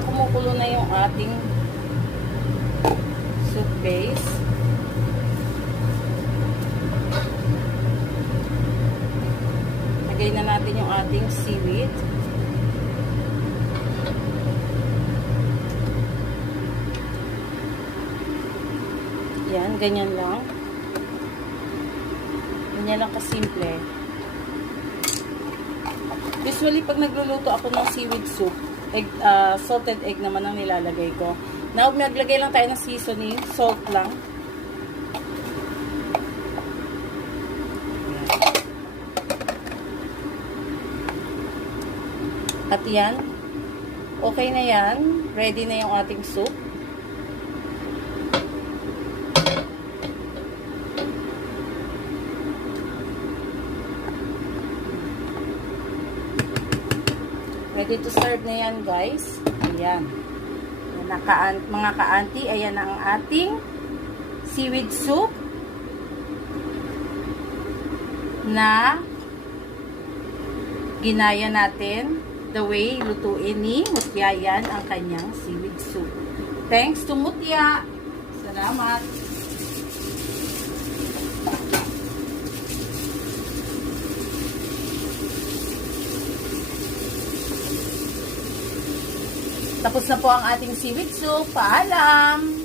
Ayan, kumukulo na yung ating soup base. Lagay na natin yung ating seaweed. Yan, ganyan lang. Ganyan lang kasimple. Usually, pag nagluluto ako ng seaweed soup, salted egg naman ang nilalagay ko. Now, maglagay lang tayo ng seasoning. Salt lang. At yan. Okay na yan. Ready na yung ating soup. Ready to serve na yan, guys. Ayan. Mga ka-auntie, ayan ang ating seaweed soup na ginaya natin the way lutuin ni Mutya. Yan ang kanyang seaweed soup. Thanks to Mutya. Salamat. Tapos na po ang ating seaweed soup. Paalam!